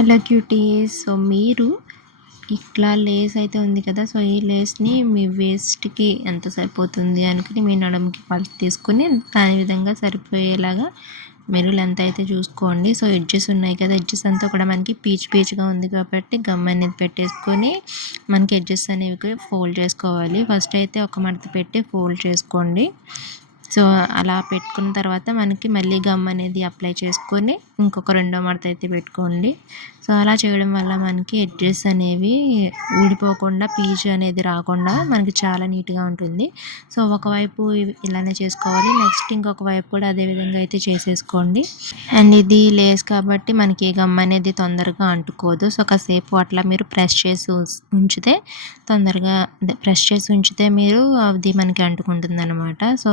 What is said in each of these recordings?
Hello cuties so మీరు ఇట్లా Lay's అయితే ఉంది కదా సో ఈ లేస్ని మీ వేస్ట్కి ఎంత సరిపోతుంది అనుకుని మీ నడుముకి పల్స్ తీసుకుని దాని విధంగా సరిపోయేలాగా మీరు లెంత్ అయితే చూసుకోండి. సో ఎడ్జెస్ ఉన్నాయి కదా ఎడ్జెస్ అంతా కూడా మనకి పీచ్ పీచ్గా ఉంది కాబట్టి గమ్ అనేది పెట్టేసుకొని మనకి ఎడ్జెస్ అనేవి ఫోల్డ్ చేసుకోవాలి. ఫస్ట్ అయితే ఒక మడత పెట్టి ఫోల్డ్ చేసుకోండి. సో అలా పెట్టుకున్న తర్వాత మనకి మళ్ళీ గమ్ అనేది అప్లై చేసుకొని ఇంకొక రెండో మడత అయితే పెట్టుకోండి. సో అలా చేయడం వల్ల మనకి ఎడ్జెస్ అనేవి ఊడిపోకుండా పీచు అనేది రాకుండా మనకి చాలా నీట్గా ఉంటుంది. సో ఒకవైపు ఇలానే చేసుకోవాలి. నెక్స్ట్ ఇంకొక వైపు కూడా అదే విధంగా అయితే చేసేసుకోండి. అండ్ ఇది లేస్ కాబట్టి మనకి గమ్ అనేది తొందరగా అంటుకోదు. సో కాసేపు అట్లా మీరు ప్రెస్ చేసి ఉంచితే తొందరగా ప్రెస్ చేసి ఉంచితే మీరు అది మనకి అంటుకుంటుంది అనమాట సో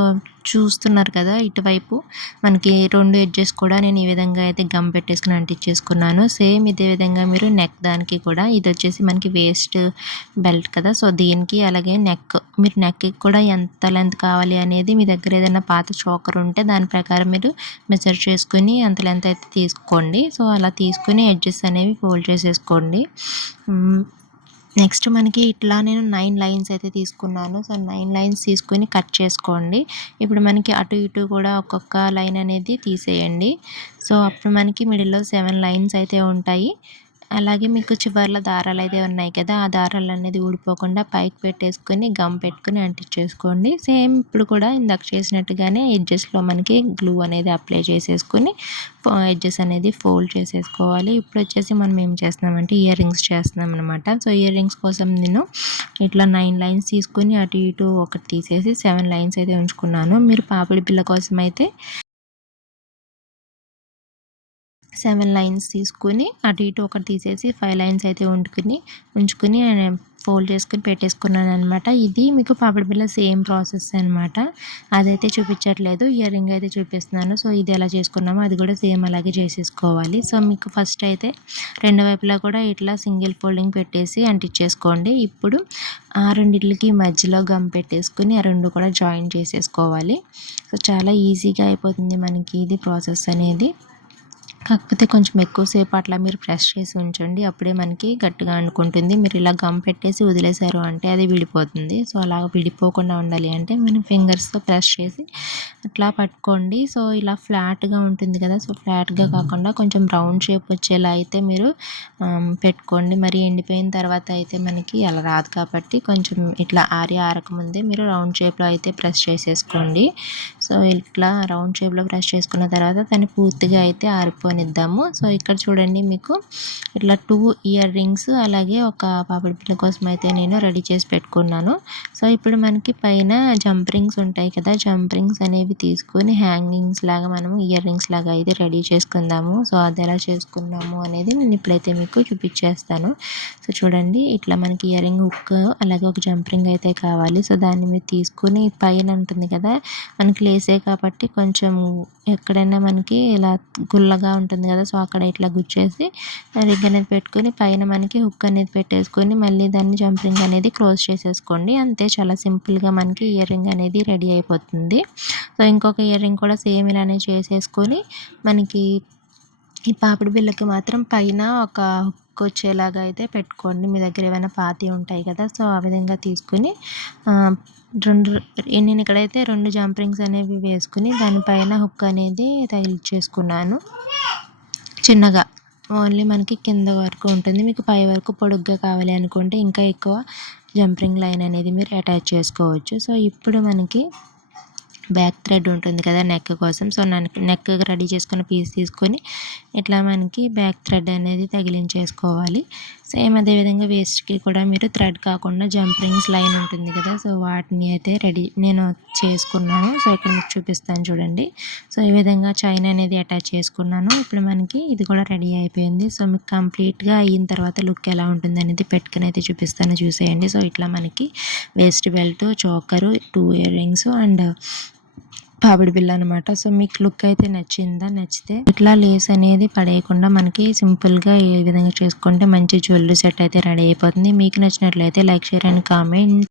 చూస్తున్నారు కదా ఇటువైపు మనకి రెండు ఎడ్జెస్ కూడా నేను ఈ విధంగా అయితే గమ్ పెట్టేసుకుని అంటించేసుకున్నాను. సేమ్ ఇదే విధంగా మీరు నెక్ దానికి కూడా ఇది వచ్చేసి మనకి వేస్ట్ బెల్ట్ కదా. సో దీనికి అలాగే నెక్ మీరు నెక్కి కూడా ఎంత లెంత్ కావాలి అనేది మీ దగ్గర ఏదైనా పాత చోకర్ ఉంటే దాని ప్రకారం మీరు మెజర్ చేసుకుని అంత లెంత్ అయితే తీసుకోండి. సో అలా తీసుకుని ఎడ్జెస్ అనేవి ఫోల్డ్ చేసేసుకోండి. నెక్స్ట్ మనకి ఇట్లా నేను నైన్ లైన్స్ అయితే తీసుకున్నాను. సో నైన్ లైన్స్ తీసుకొని కట్ చేసుకోండి. ఇప్పుడు మనకి అటు ఇటు కూడా ఒక్కొక్క లైన్ అనేది తీసేయండి. సో అప్పుడు మనకి మిడిల్లో సెవెన్ లైన్స్ అయితే ఉంటాయి. అలాగే మీకు చివర్ల దారాలు అయితే ఉన్నాయి కదా ఆ దారాలు అనేది ఊడిపోకుండా పైకి పెట్టేసుకొని గమ్ పెట్టుకుని అంటించేసుకోండి. సేమ్ ఇప్పుడు కూడా ఇందాక చేసినట్టుగానే ఎడ్జెస్లో మనకి గ్లూ అనేది అప్లై చేసేసుకొని ఎడ్జెస్ అనేది ఫోల్డ్ చేసేసుకోవాలి. ఇప్పుడు వచ్చేసి మనం ఏం చేస్తున్నామంటే ఇయర్ రింగ్స్ చేస్తున్నాం అనమాట సో ఇయర్ రింగ్స్ కోసం నేను ఇట్లా నైన్ లైన్స్ తీసుకొని అటు ఇటు ఒకటి తీసేసి సెవెన్ లైన్స్ అయితే ఉంచుకున్నాను. మీరు పాపిడి పిల్ల కోసం అయితే సెవెన్ లైన్స్ తీసుకుని అటు ఇటు ఒకటి తీసేసి ఫైవ్ లైన్స్ అయితే వండుకుని ఉంచుకుని ఫోల్డ్ చేసుకుని పెట్టేసుకున్నాను అనమాట ఇది మీకు పాపడి బిల్ల సేమ్ ప్రాసెస్ అనమాట అదైతే చూపించట్లేదు ఇయర్ రింగ్ అయితే చూపిస్తున్నాను. సో ఇది ఎలా చేసుకున్నామో అది కూడా సేమ్ అలాగే చేసేసుకోవాలి. సో మీకు ఫస్ట్ అయితే రెండు వైపులా కూడా ఇట్లా సింగిల్ ఫోల్డింగ్ పెట్టేసి అంటించేసుకోండి. ఇప్పుడు ఆ రెండింటికి మధ్యలో గమ్ పెట్టేసుకుని ఆ రెండు కూడా జాయిన్ చేసేసుకోవాలి. సో చాలా ఈజీగా అయిపోతుంది మనకి ఇది ప్రాసెస్ అనేది. కాకపోతే కొంచెం ఎక్కువసేపు అట్లా మీరు ప్రెస్ చేసి ఉంచండి. అప్పుడే మనకి గట్టిగా అనుకుంటుంది. మీరు ఇలా గమ్ పెట్టేసి వదిలేశారు అంటే అది విడిపోతుంది. సో అలా విడిపోకుండా ఉండాలి అంటే మనం ఫింగర్స్తో ప్రెస్ చేసి అట్లా పట్టుకోండి. సో ఇలా ఫ్లాట్గా ఉంటుంది కదా! సో ఫ్లాట్గా కాకుండా కొంచెం రౌండ్ షేప్ వచ్చేలా అయితే మీరు పెట్టుకోండి. మరి ఎండిపోయిన తర్వాత అయితే మనకి అలా రాదు కాబట్టి కొంచెం ఇట్లా ఆరి ఆరకముందే మీరు రౌండ్ షేప్లో అయితే ప్రెస్ చేసేసుకోండి. సో ఇట్లా రౌండ్ షేప్లో బ్రష్ చేసుకున్న తర్వాత దాన్ని పూర్తిగా అయితే ఆరిపోనిద్దాము. సో ఇక్కడ చూడండి మీకు ఇట్లా టూ ఇయర్ రింగ్స్ అలాగే ఒక పాపిడి పిల్ల కోసం అయితే నేను రెడీ చేసి పెట్టుకున్నాను. సో ఇప్పుడు మనకి పైన జంప్ రింగ్స్ ఉంటాయి కదా జంప్ రింగ్స్ అనేవి తీసుకొని హ్యాంగింగ్స్ లాగా మనము ఇయర్ రింగ్స్ లాగా అయితే రెడీ చేసుకుందాము. సో అది ఎలా చేసుకున్నాము అనేది నేను ఇప్పుడైతే మీకు చూపించేస్తాను. సో చూడండి ఇట్లా మనకి ఇయర్ రింగ్ హుక్ అలాగే ఒక జంప్ రింగ్ అయితే కావాలి. సో దాన్ని మీరు తీసుకొని పైన ఉంటుంది కదా మనకి లేసే కాబట్టి కొంచెం ఎక్కడైనా మనకి ఇలా గుల్లగా ఉంటుంది కదా సో అక్కడ ఇట్లా గుచ్చేసి రిగ్ అనేది పెట్టుకొని పైన మనకి హుక్ అనేది పెట్టేసుకొని మళ్ళీ దాన్ని జంపింగ్ అనేది క్లోజ్ చేసేసుకోండి. అంతే చాలా సింపుల్గా మనకి ఇయర్ రింగ్ అనేది రెడీ అయిపోతుంది. సో ఇంకొక ఇయర్ రింగ్ కూడా సేమ్ ఇలానే చేసేసుకొని మనకి ఈ పాపిడి బిళ్ళకి మాత్రం పైన ఒక హుక్ వచ్చేలాగా అయితే పెట్టుకోండి. మీ దగ్గర ఏమైనా పాతి ఉంటాయి కదా సో ఆ విధంగా తీసుకుని రెండు నేను ఇక్కడైతే రెండు జంపింగ్స్ అనేవి వేసుకుని దానిపైన హుక్ అనేది తగిలిచ్చేసుకున్నాను. చిన్నగా. ఓన్లీ మనకి కింద వరకు ఉంటుంది. మీకు పై వరకు పొడుగ్గా కావాలి అనుకుంటే ఇంకా ఎక్కువ జంపింగ్ లైన్ అనేది మీరు అటాచ్ చేసుకోవచ్చు. సో ఇప్పుడు మనకి బ్యాక్ థ్రెడ్ ఉంటుంది కదా నెక్ కోసం. సో నెక్ రెడీ చేసుకున్న పీస్ తీసుకొని ఇట్లా మనకి బ్యాక్ థ్రెడ్ అనేది తగిలించేసుకోవాలి. సేమ్ అదేవిధంగా వేస్ట్కి కూడా మీరు థ్రెడ్ కాకుండా జంపింగ్స్ లైన్ ఉంటుంది కదా సో వాటిని అయితే రెడీ నేను చేసుకున్నాను. సో ఇక్కడ మీకు చూపిస్తాను చూడండి. సో ఈ విధంగా చైన్ అనేది అటాచ్ చేసుకున్నాను. ఇప్పుడు మనకి ఇది కూడా రెడీ అయిపోయింది. సో మీకు కంప్లీట్గా అయిన తర్వాత లుక్ ఎలా ఉంటుంది అనేది పెట్టుకుని అయితే చూపిస్తాను. చూసేయండి. సో ఇట్లా మనకి waist belt choker two ear rings and పాపిడి బిళ్ళ అనమాట సో మీకు లుక్ అయితే నచ్చిందా? నచ్చితే ఇట్లా లేస్ అనేది పడేయకుండా మనకి సింపుల్గా ఏ విధంగా చేసుకుంటే మంచి జ్యువెలరీ సెట్ అయితే రెడీ అయిపోతుంది. మీకు నచ్చినట్లయితే లైక్ షేర్ అండ్ కామెంట్.